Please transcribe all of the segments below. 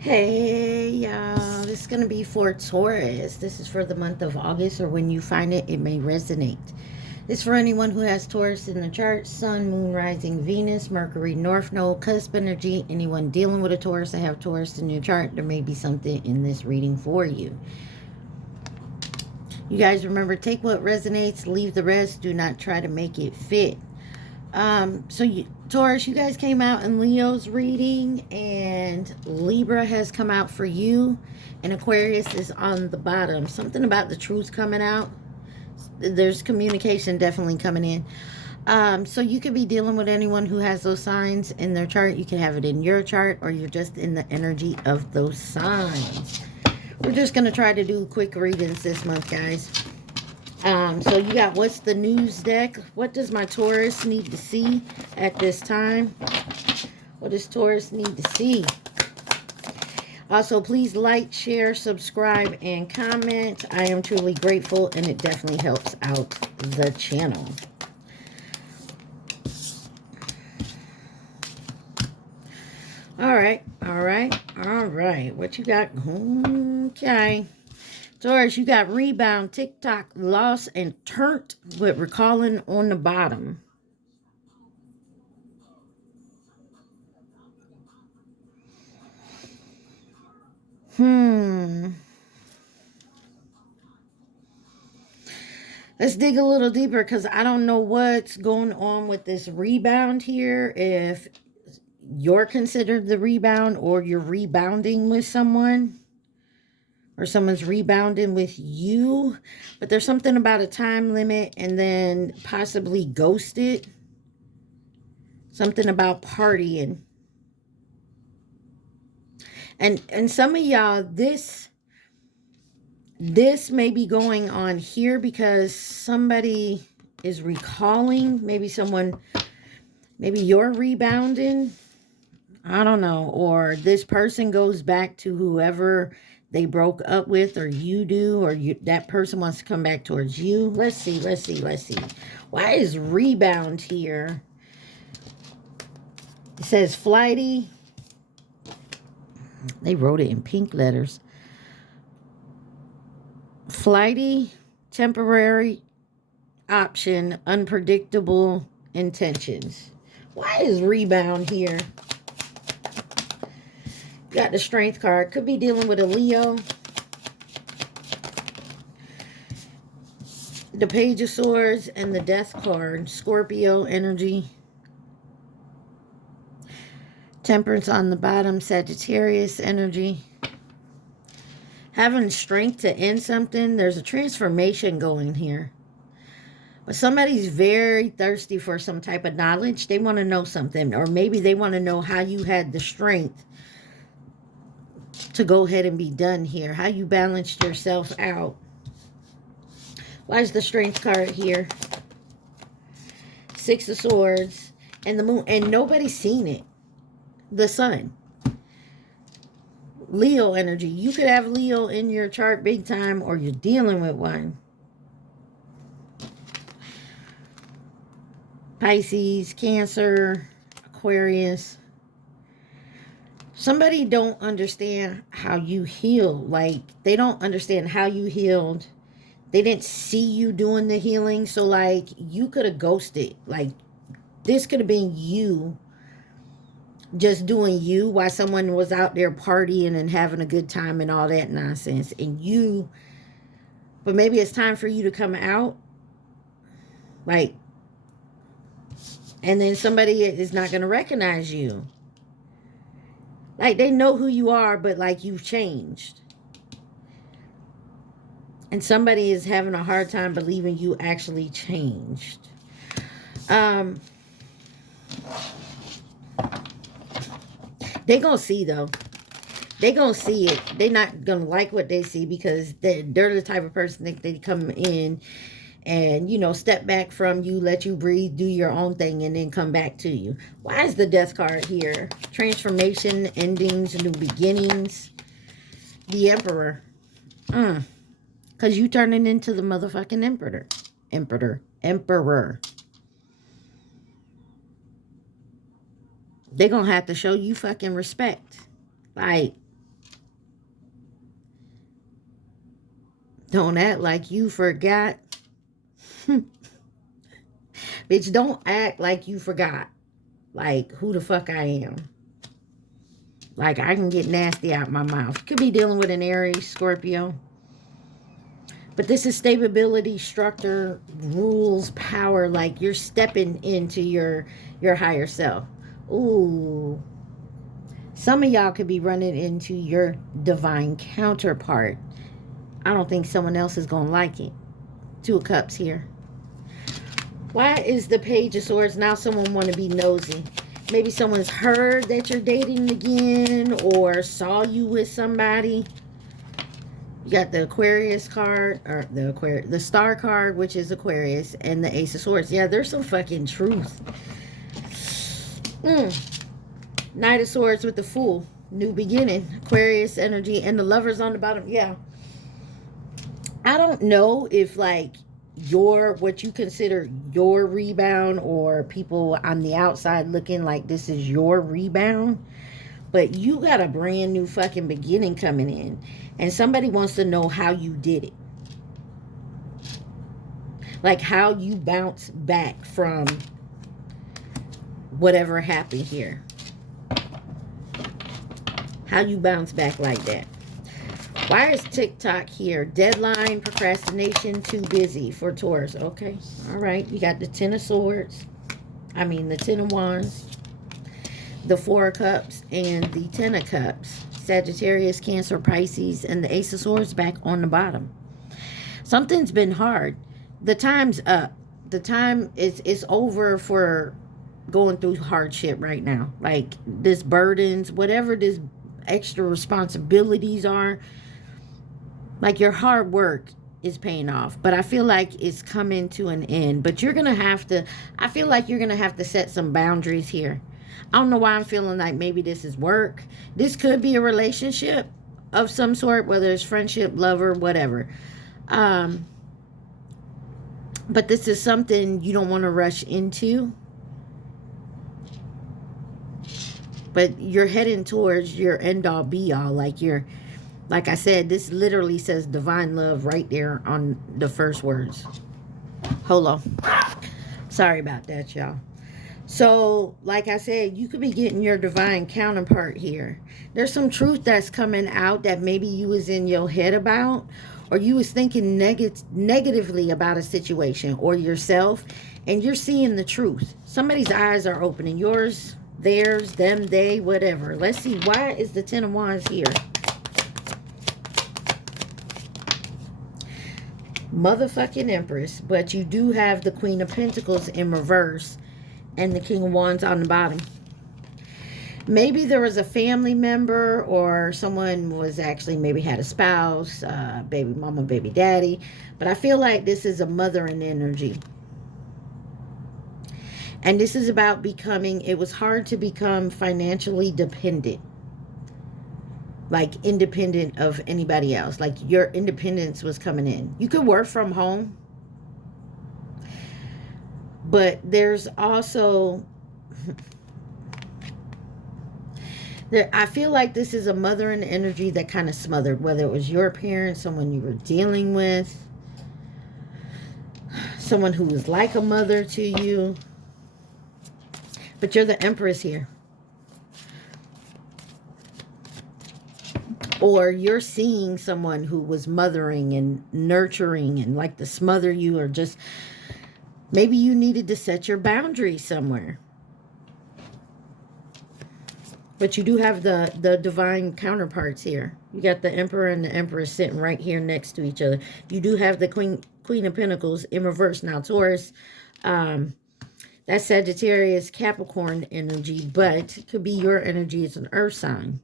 Hey y'all, this is going to be for Taurus. This is for the month of August, or when you find it, it may resonate. It's for anyone who has Taurus in the chart: Sun, Moon, Rising, Venus, Mercury, North Node, Cusp energy. Anyone dealing with a Taurus that have Taurus in your chart, there may be something in this reading for you. You guys remember, take what resonates, leave the rest. Do not try to make it fit. Taurus, you guys came out in Leo's reading, and Libra has come out for you, and Aquarius is on the bottom. Something about the truth coming out. There's communication definitely coming in. So you could be dealing with anyone who has those signs in their chart. You can have it in your chart, or you're just in the energy of those signs. We're just going to try to do quick readings this month, guys. So you got what's the news deck? What does my Taurus need to see at this time? What does Taurus need to see? Also, please like, share, subscribe, and comment. I am truly grateful, and it definitely helps out the channel. All right. What you got? Okay. Taurus, you got rebound, TikTok, loss, and turnt with recalling on the bottom. Let's dig a little deeper, because I don't know what's going on with this rebound here. If you're considered the rebound, or you're rebounding with someone, or someone's rebounding with you. But there's something about a time limit, and then possibly ghosted. Something about partying. And some of y'all, this may be going on here because somebody is recalling. Maybe you're rebounding. I don't know. Or this person goes back to whoever they broke up with, or you do, or that person wants to come back towards you. Let's see. Why is rebound here? It says flighty. They wrote it in pink letters. Flighty, temporary, option, unpredictable intentions. Why is rebound here? Got the strength card. Could be dealing with a Leo. The Page of Swords and the Death card. Scorpio energy. Temperance on the bottom. Sagittarius energy. Having strength to end something. There's a transformation going here. But somebody's very thirsty for some type of knowledge. They want to know something. Or maybe they want to know how you had the strength to go ahead and be done here. How you balanced yourself out. Why is the strength card here? Six of Swords and the Moon. And nobody's seen it. The Sun. Leo energy. You could have Leo in your chart big time, or you're dealing with one. Pisces, Cancer, Aquarius. Somebody don't understand how you heal. Like, they don't understand how you healed. They didn't see you doing the healing. So, like, you could have ghosted. Like, this could have been you just doing you while someone was out there partying and having a good time and all that nonsense. But maybe it's time for you to come out. Like, and then somebody is not going to recognize you. Like, they know who you are, but like, you've changed. And somebody is having a hard time believing you actually changed. They gonna see, though. They gonna see it. They not gonna like what they see, because they're the type of person that they come in and, step back from you, let you breathe, do your own thing, and then come back to you. Why is the Death card here? Transformation, endings, new beginnings. The Emperor. Because you turning into the motherfucking Emperor. They're going to have to show you fucking respect. Like, Don't act like you forgot. Bitch, don't act like you forgot. Like, who the fuck I am. Like, I can get nasty out my mouth. Could be dealing with an Aries, Scorpio. But this is stability, structure, rules, power. Like, you're stepping into your higher self. Ooh. Some of y'all could be running into your divine counterpart. I don't think someone else is going to like it. Two of Cups here. Why is the Page of Swords? Now someone want to be nosy. Maybe someone's heard that you're dating again or saw you with somebody. You got the Aquarius card, or the Star card, which is Aquarius, and the Ace of Swords. Yeah, there's some fucking truth. Knight of Swords with the Fool. New beginning. Aquarius energy, and the Lovers on the bottom. Yeah. I don't know if, like, what you consider your rebound, or people on the outside looking like this is your rebound, but you got a brand new fucking beginning coming in, and somebody wants to know how you did it, like how you bounce back from whatever happened here, how you bounce back like that. Why is TikTok here? Deadline, procrastination, too busy for Taurus. Okay. All right. You got the Ten of Swords. I mean, the Ten of Wands. The Four of Cups and the Ten of Cups. Sagittarius, Cancer, Pisces, and the Ace of Swords back on the bottom. Something's been hard. The time's up. The time is over for going through hardship right now. Like, this burdens, whatever this extra responsibilities are. Like, your hard work is paying off. But I feel like it's coming to an end. But you're going to have to, I feel like you're going to have to set some boundaries here. I don't know why I'm feeling like maybe this is work. This could be a relationship of some sort, whether it's friendship, lover, whatever. But this is something you don't want to rush into. But you're heading towards your end-all, be-all. Like I said, this literally says divine love right there on the first words. Hold on. Sorry about that, y'all. So, like I said, you could be getting your divine counterpart here. There's some truth that's coming out that maybe you was in your head about, or you was thinking negatively about a situation or yourself, and you're seeing the truth. Somebody's eyes are opening. Yours, theirs, them, they, whatever. Let's see. Why is the Ten of Wands here? Motherfucking Empress. But you do have the Queen of Pentacles in reverse and the King of Wands on the bottom. Maybe there was a family member, or someone was actually maybe had a spouse, baby mama, baby daddy. But I feel like this is a mothering energy. And this is about becoming, it was hard to become financially dependent. Like, independent of anybody else. Like, your independence was coming in. You could work from home. But there's also, I feel like this is a mothering energy that kind of smothered, whether it was your parents, someone you were dealing with, someone who was like a mother to you. But you're the Empress here. Or you're seeing someone who was mothering and nurturing and like to smother you, or just maybe you needed to set your boundaries somewhere. But you do have the divine counterparts here. You got the Emperor and the Empress sitting right here next to each other. You do have the Queen of Pentacles in reverse. Now, Taurus, that's Sagittarius, Capricorn energy, but it could be your energy. It's an earth sign.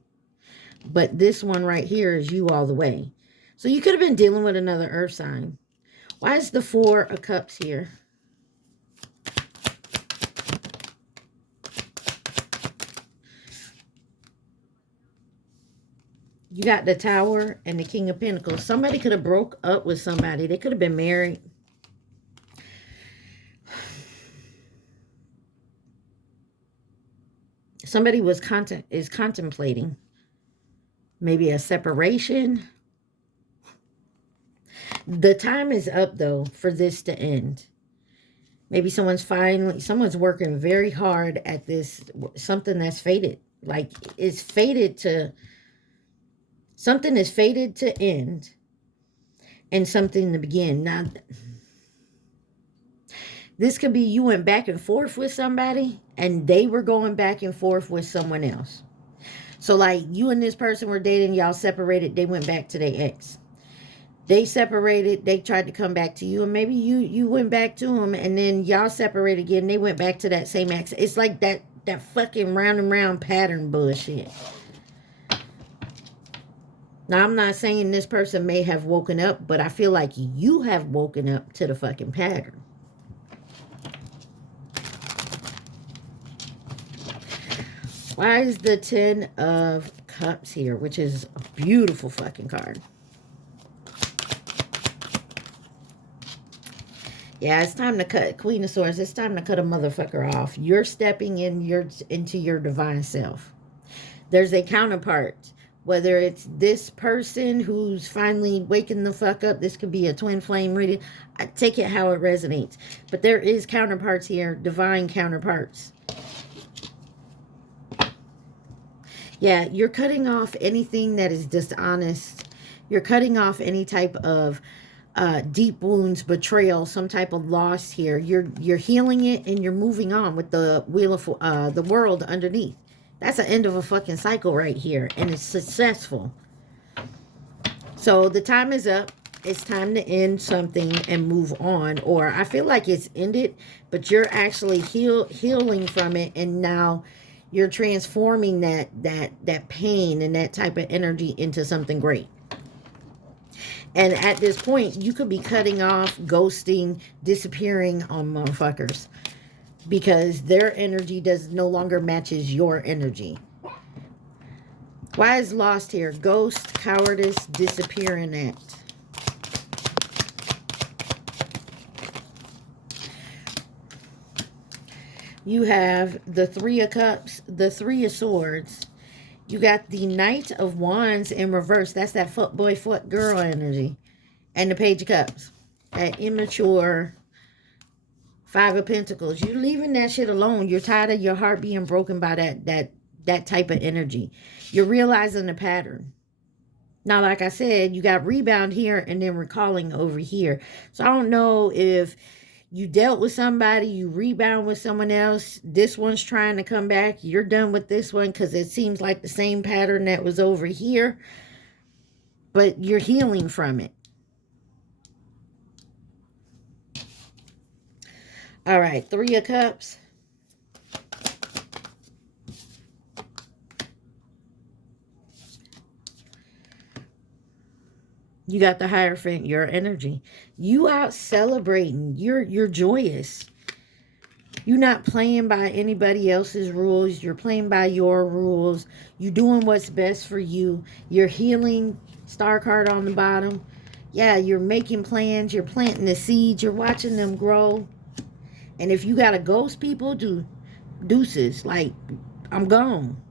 But this one right here is you all the way. So you could have been dealing with another earth sign. Why is the Four of Cups here? You got the Tower and the King of Pentacles. Somebody could have broke up with somebody. They could have been married. Somebody is contemplating maybe a separation. The time is up, though, for this to end. Maybe someone's working very hard at this, something that's fated. Like, it's fated to, something is fated to end and something to begin. Now, this could be you went back and forth with somebody and they were going back and forth with someone else. So, like, you and this person were dating, y'all separated, they went back to their ex. They separated, they tried to come back to you, and maybe you went back to them, and then y'all separated again, they went back to that same ex. It's like that fucking round and round pattern bullshit. Now, I'm not saying this person may have woken up, but I feel like you have woken up to the fucking pattern. Why is the 10 of Cups here, which is a beautiful fucking card? Yeah, it's time to cut, Queen of Swords, it's time to cut a motherfucker off. You're stepping into your divine self. There's a counterpart. Whether it's this person who's finally waking the fuck up, this could be a twin flame reading. I take it how it resonates. But there is counterparts here, divine counterparts. Yeah, you're cutting off anything that is dishonest. You're cutting off any type of deep wounds, betrayal, some type of loss here. You're healing it and you're moving on with the wheel of the world underneath. That's the end of a fucking cycle right here, and it's successful. So the time is up. It's time to end something and move on. Or I feel like it's ended, but you're actually healing from it, and now you're transforming that pain and that type of energy into something great. And at this point, you could be cutting off, ghosting, disappearing on motherfuckers because their energy no longer matches your energy. Why is lost here? Ghost, cowardice, disappearing act. You have the 3 of Cups, the 3 of Swords. You got the Knight of Wands in reverse. That's that fuckboy, fuck girl energy. And the Page of Cups. That immature 5 of Pentacles. You're leaving that shit alone. You're tired of your heart being broken by that type of energy. You're realizing the pattern. Now, like I said, you got rebound here and then recalling over here. So I don't know if you dealt with somebody, you rebound with someone else. This one's trying to come back. You're done with this one because it seems like the same pattern that was over here. But you're healing from it. All right, 3 of Cups. You got the Hierophant, your energy. You out celebrating. You're joyous. You're not playing by anybody else's rules. You're playing by your rules. You're doing what's best for you. You're healing. Star card on the bottom. Yeah, you're making plans. You're planting the seeds. You're watching them grow. And if you got to ghost people, deuces. Like, I'm gone.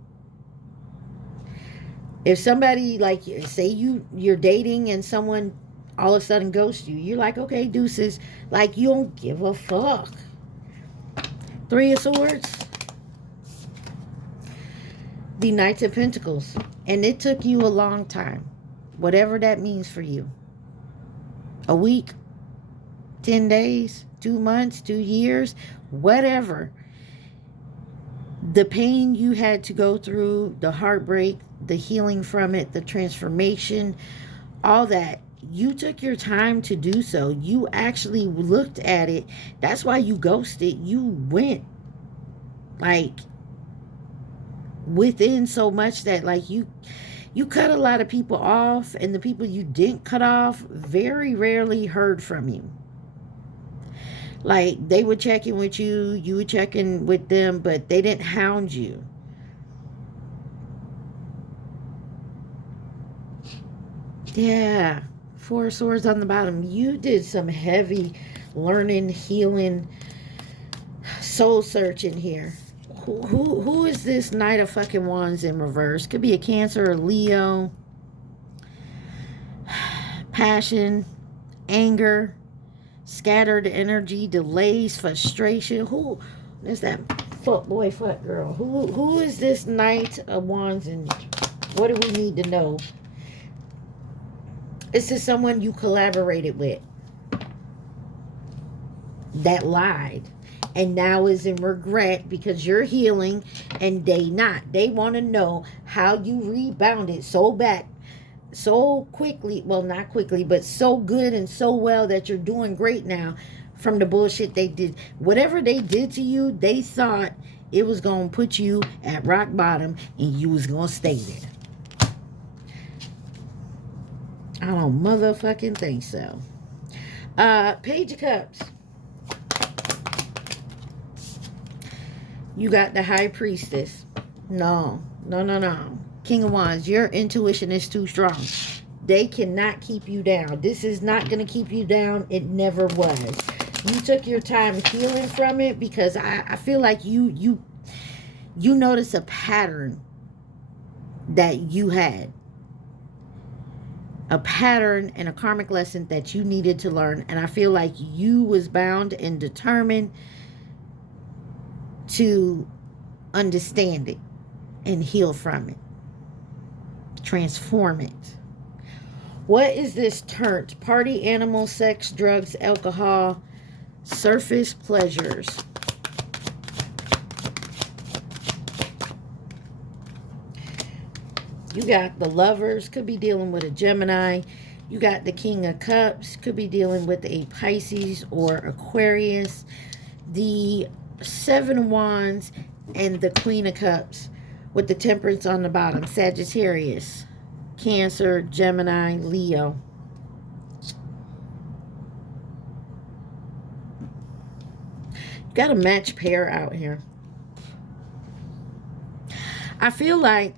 If somebody, like, say you're dating and someone all of a sudden ghosts you, you're like, okay, deuces. Like, you don't give a fuck. 3 of Swords. The Knight of Pentacles. And it took you a long time. Whatever that means for you. A week. 10 days. 2 months. 2 years. Whatever. The pain you had to go through, the heartbreak, the healing from it, the transformation, all that. You took your time to do so. You actually looked at it. That's why you ghosted. You went, like, within so much that, like, you cut a lot of people off, and the people you didn't cut off very rarely heard from you. Like, they would check in with you, you would check in with them, but they didn't hound you. Yeah. 4 swords on the bottom. You did some heavy learning, healing, soul searching here. Who is this Knight of fucking Wands in reverse? Could be a Cancer or Leo. Passion, anger, scattered energy, delays, frustration. Who is that fuck boy, fuck girl? Who is this Knight of Wands, and what do we need to know? Is this someone you collaborated with that lied and now is in regret because you're healing and they not? They want to know how you rebounded so quickly, well, not quickly, but so good and so well that you're doing great now from the bullshit they did. Whatever they did to you, they thought it was going to put you at rock bottom and you was going to stay there. I don't motherfucking think so. Page of Cups. You got the High Priestess. No. King of Wands, your intuition is too strong. They cannot keep you down. This is not going to keep you down. It never was. You took your time healing from it because I feel like you notice a pattern that you had. A pattern and a karmic lesson that you needed to learn. And I feel like you was bound and determined to understand it and heal from it. Transform it. What is this turnt? Party, animal, sex, drugs, alcohol, surface pleasures. You got the Lovers, could be dealing with a Gemini. You got the King of Cups, could be dealing with a Pisces or Aquarius. The Seven of Wands and the Queen of Cups with the Temperance on the bottom. Sagittarius, Cancer, Gemini, Leo. You got a match pair out here. I feel like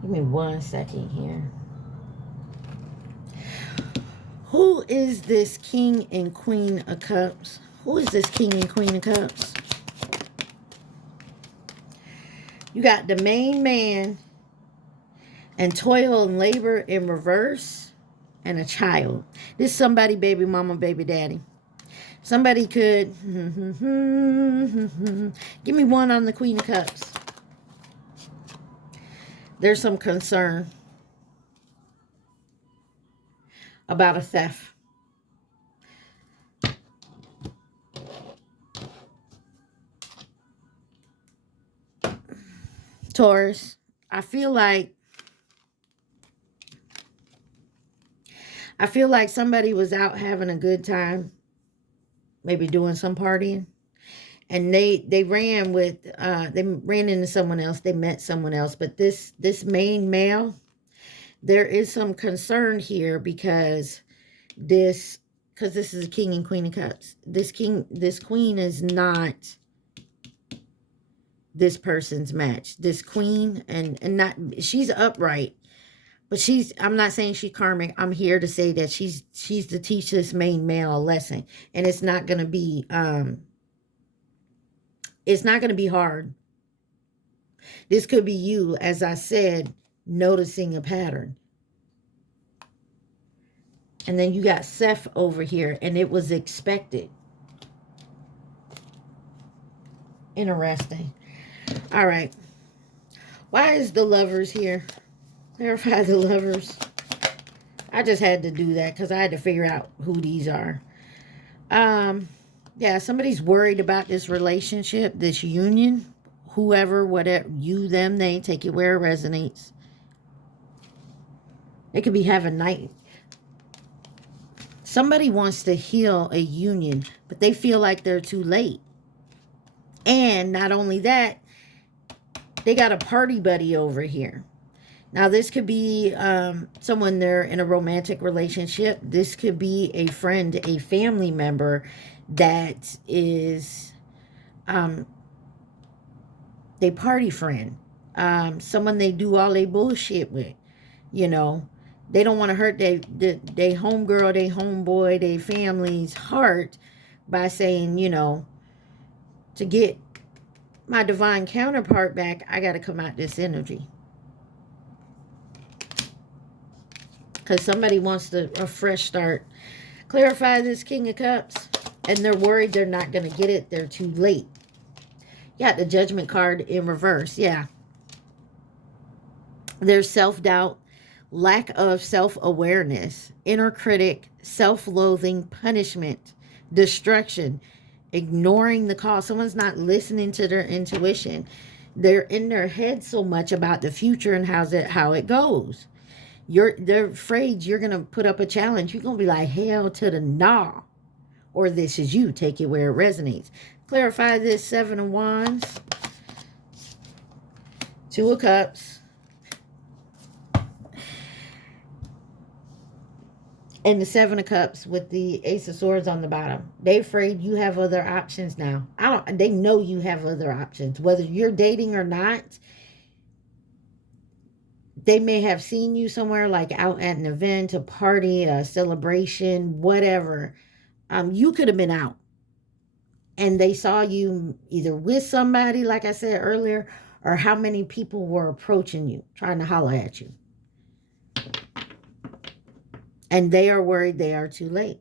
give me 1 second here. Who is this King and Queen of Cups? Who is this King and Queen of Cups? You got the main man and toil and labor in reverse and a child. This is somebody, baby mama, baby daddy. Somebody could give me 1 on the Queen of Cups. There's some concern about a theft. Taurus, I feel like somebody was out having a good time, maybe doing some partying, and they ran into someone else. They met someone else, but this main male, there is some concern here because this is a King and Queen of Cups. This queen is not this person's match. This queen and not, she's upright, but I'm not saying she's karmic. I'm here to say that she's to teach this main male a lesson, and it's not going to be hard. This could be you, as I said, noticing a pattern. And then you got Seth over here, and it was expected. Interesting. All right. Why is the Lovers here? Clarify the Lovers. I just had to do that because I had to figure out who these are. Yeah, somebody's worried about this relationship, this union. Whoever, whatever, you, them, they, take it where it resonates. They could be having night. Somebody wants to heal a union, but they feel like they're too late. And not only that, they got a party buddy over here. Now, this could be someone they're in a romantic relationship. This could be a friend, a family member that is they party friend. Someone they do all they bullshit with, you know. They don't want to hurt they homegirl, they homeboy, they family's heart, by saying, you know, to get my divine counterpart back, I got to come out this energy. Because somebody wants a fresh start. Clarify this King of Cups. And they're worried they're not going to get it. They're too late. You got the Judgment card in reverse. Yeah. There's self-doubt, lack of self-awareness, inner critic, self-loathing, punishment, destruction, ignoring the call. Someone's not listening to their intuition. They're in their head so much about the future and how it goes. They're afraid you're going to put up a challenge. You're going to be like, hell to the nah. Or this is you. Take it where it resonates. Clarify this 7 of Wands. 2 of Cups. And the 7 of Cups with the Ace of Swords on the bottom. They're afraid you have other options now. They know you have other options. Whether you're dating or not, they may have seen you somewhere, like out at an event, a party, a celebration, whatever. You could have been out. And they saw you either with somebody, like I said earlier, or how many people were approaching you, trying to holler at you. And they are worried they are too late.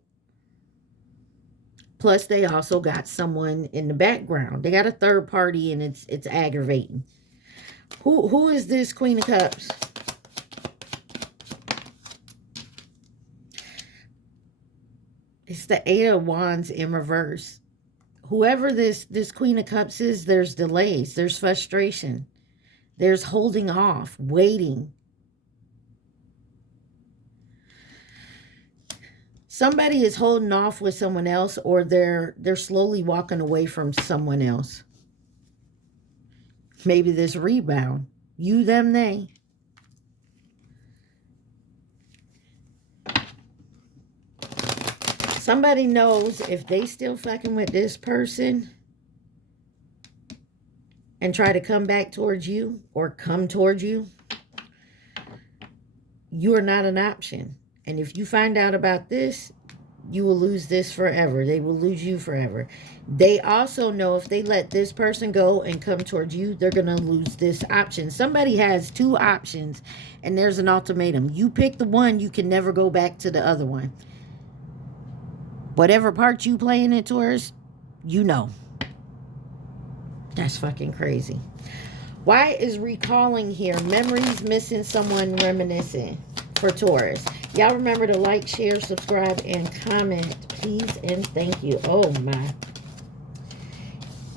Plus, they also got someone in the background. They got a third party, and it's aggravating. Who is this Queen of Cups? It's the 8 of Wands in reverse. Whoever this Queen of Cups is, there's delays. There's frustration. There's holding off, waiting. Somebody is holding off with someone else, or they're slowly walking away from someone else. Maybe this rebound. You, them, they. Somebody knows if they still fucking with this person and try to come back towards you or come towards you, you are not an option. And if you find out about this, you will lose this forever. They will lose you forever. They also know if they let this person go and come towards you, they're going to lose this option. Somebody has 2 options, and there's an ultimatum. You pick the one, you can never go back to the other one. Whatever part you playing it towards, you know. That's fucking crazy. Why is recalling here? Memories missing, someone reminiscing for Taurus. Y'all remember to like, share, subscribe, and comment, please, and thank you. Oh, my.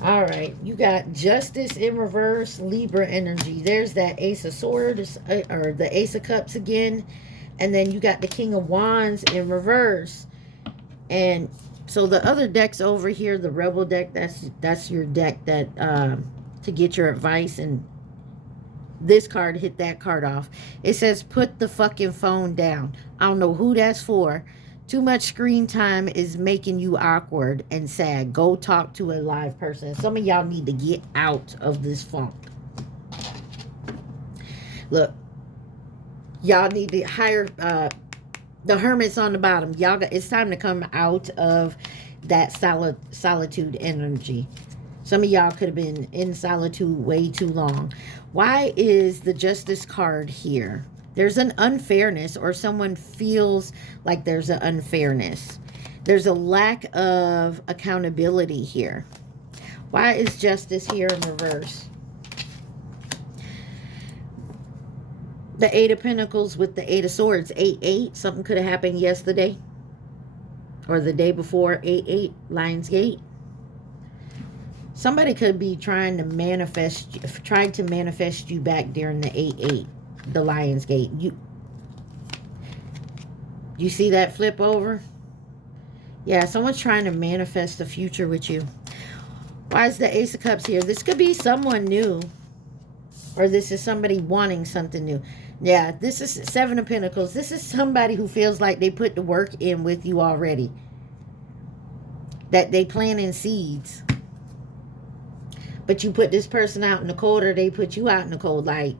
All right. You got Justice in reverse, Libra energy. There's that Ace of Swords, or the Ace of Cups again. And then you got the King of Wands in reverse. And so the other deck's over here, the Rebel deck, that's your deck that to get your advice, and this card hit that card off. It says, put the fucking phone down. I don't know who that's for. Too much screen time is making you awkward and sad. Go talk to a live person. Some of y'all need to get out of this funk. Look, y'all need to hire the hermits on the bottom. Y'all got, it's time to come out of that solitude energy. Some of y'all could have been in solitude way too long. Why is the Justice card here? There's an unfairness, or someone feels like there's an unfairness. There's a lack of accountability here. Why is Justice here in reverse? The 8 of Pentacles with the 8 of Swords. 8-8. Something could have happened yesterday. Or the day before. 8-8. Lionsgate. Somebody could be trying to manifest you back during the 8-8. The Lionsgate. You see that flip over? Yeah, someone's trying to manifest the future with you. Why is the Ace of Cups here? This could be someone new. Or this is somebody wanting something new. Yeah, this is 7 of Pentacles. This is somebody who feels like they put the work in with you already. That they planting seeds. But you put this person out in the cold, or they put you out in the cold. Like,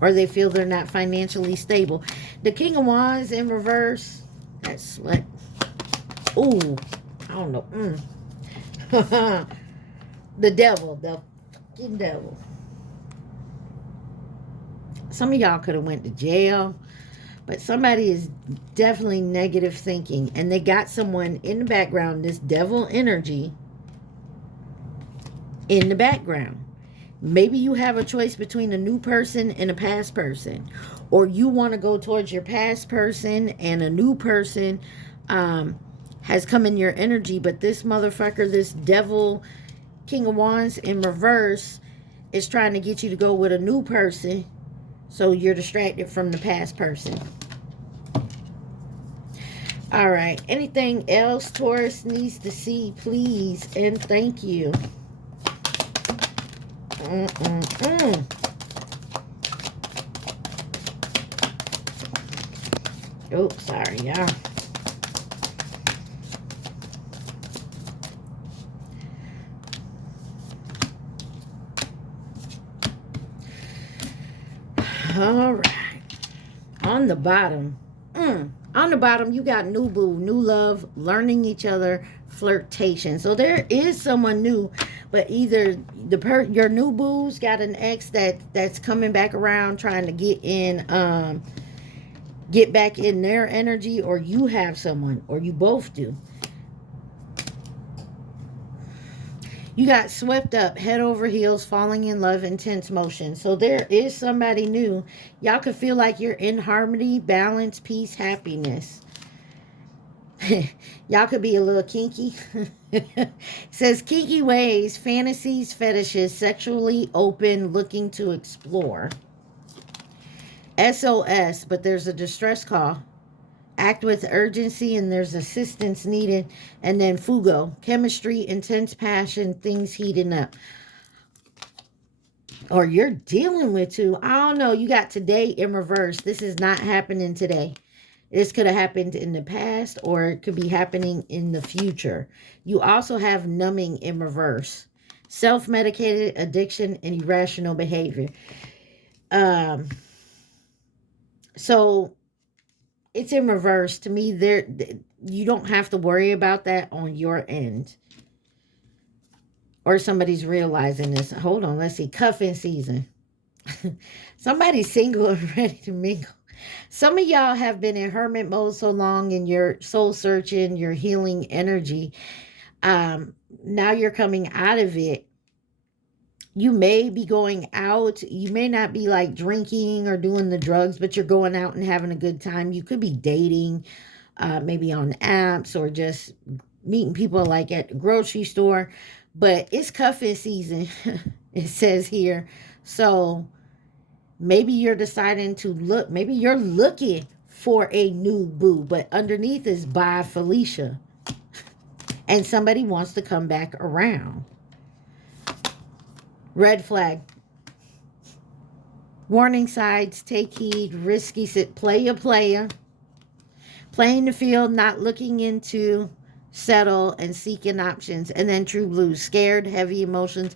or they feel they're not financially stable. The King of Wands in reverse. That's like, ooh, I don't know. The devil. The fucking devil. Some of y'all could have went to jail. But somebody is definitely negative thinking. And they got someone in the background. This devil energy in the background. Maybe you have a choice between a new person and a past person. Or you want to go towards your past person and a new person has come in your energy. But this motherfucker, this devil, King of Wands in reverse, is trying to get you to go with a new person. So you're distracted from the past person. All right. Anything else Taurus needs to see, please? And thank you. Oh, sorry, y'all. All right. On the bottom. On the bottom, you got new boo, new love, learning each other, flirtation. So there is someone new, but either your new boo's got an ex that's coming back around trying to get back in their energy, or you have someone, or you both do. You got swept up, head over heels, falling in love, intense motion. So there is somebody new. Y'all could feel like you're in harmony, balance, peace, happiness. Y'all could be a little kinky. It says kinky ways, fantasies, fetishes, sexually open, looking to explore. SOS, but there's a distress call. Act with urgency and there's assistance needed. And then fugo, chemistry, intense passion, things heating up. Or you're dealing with two. I don't know. You got today in reverse. This is not happening today. This could have happened in the past or it could be happening in the future. You also have numbing in reverse. Self-medicated, addiction, and irrational behavior. So it's in reverse. To me, you don't have to worry about that on your end. Or somebody's realizing this. Hold on, let's see. Cuffing season. Somebody's single and ready to mingle. Some of y'all have been in hermit mode so long and you're soul searching, you're healing energy. Now you're coming out of it. You may be going out. You may not be like drinking or doing the drugs, but you're going out and having a good time. You could be dating, maybe on apps or just meeting people like at the grocery store. But it's cuffing season, it says here. So maybe you're deciding to look. Maybe you're looking for a new boo. But underneath is bye Felicia. And somebody wants to come back around. Red flag. Warning signs, take heed, risky, player. Playing the field, not looking into, settle, and seeking options. And then true blues, scared, heavy emotions.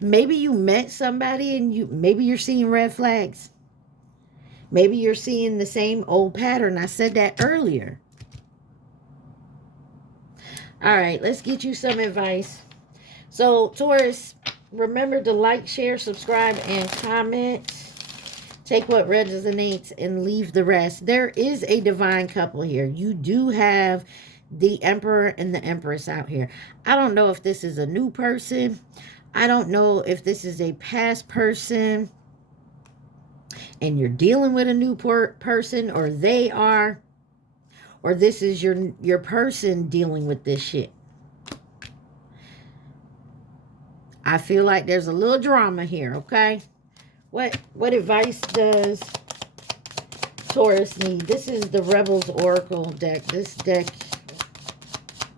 Maybe you met somebody and maybe you're seeing red flags. Maybe you're seeing the same old pattern. I said that earlier. All right, let's get you some advice. So, Taurus, remember to like, share, subscribe, and comment. Take what resonates and leave the rest. There is a divine couple here. You do have the Emperor and the Empress out here. I don't know if this is a new person. I don't know if this is a past person and you're dealing with a new person, or they are, or this is your person dealing with this shit. I feel like there's a little drama here, okay? What advice does Taurus need? This is the Rebels Oracle deck. This deck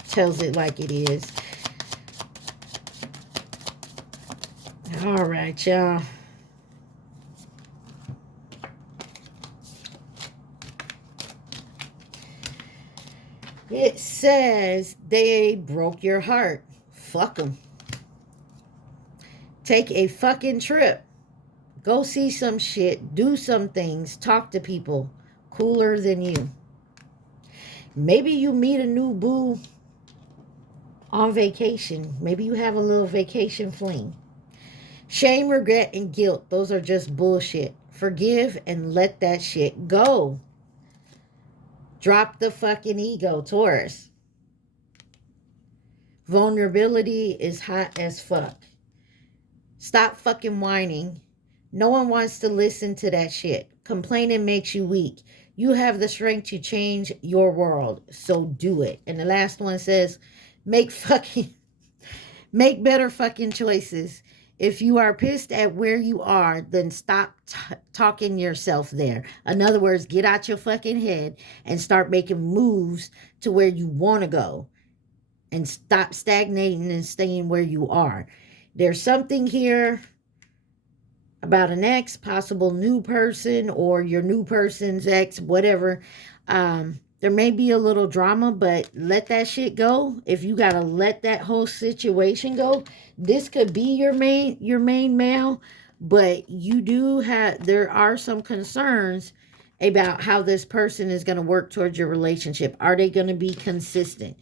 tells it like it is. All right, y'all. It says they broke your heart. Fuck them. Take a fucking trip. Go see some shit. Do some things. Talk to people cooler than you. Maybe you meet a new boo On vacation. Maybe you have a little vacation fling. Shame, regret, and guilt. Those are just bullshit. Forgive and let that shit go. Drop the fucking ego, Taurus. Vulnerability is hot as fuck. Stop fucking whining. No one wants to listen to that shit. Complaining makes you weak. You have the strength to change your world, so do it. And the last one says, make better fucking choices. If you are pissed at where you are, then stop talking yourself there. In other words, get out your fucking head and start making moves to where you want to go. And stop stagnating and staying where you are. There's something here about an ex, possible new person, or your new person's ex, whatever. There may be a little drama, but let that shit go. If you gotta let that whole situation go, this could be your main male, but there are some concerns about how this person is going to work towards your relationship. Are they going to be consistent?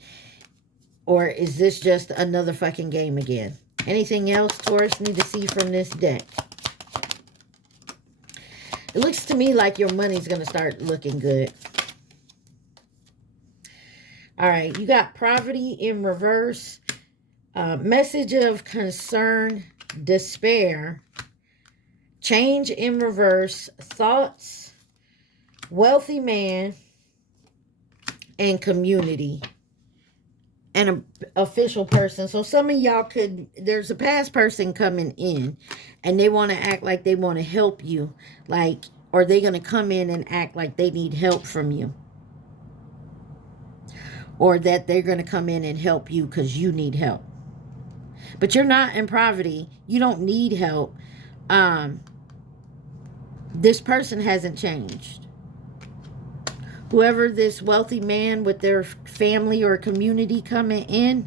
Or is this just another fucking game again? Anything else Taurus need to see from this deck? It looks to me like your money's going to start looking good. All right, you got poverty in reverse. Message of concern, despair. Change in reverse. Thoughts. Wealthy man. And community. And an official person. So some of y'all there's a past person coming in and they want to act like they want to help you. Or they're going to come in and act like they need help from you. Or that they're going to come in and help you because you need help. But you're not in poverty. You don't need help. This person hasn't changed. Whoever this wealthy man with their family or community coming in,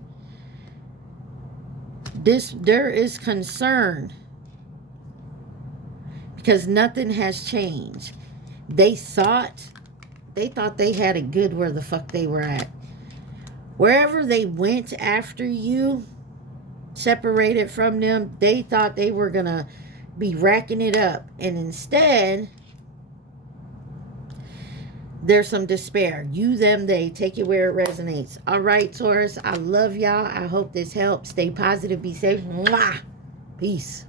there is concern. Because nothing has changed. They thought they had it good where the fuck they were at. Wherever they went after you, separated from them, they thought they were going to be racking it up. And instead, there's some despair. You, them, they. Take it where it resonates. All right, Taurus, I love y'all. I hope this helps. Stay positive. Be safe. Mwah! Peace.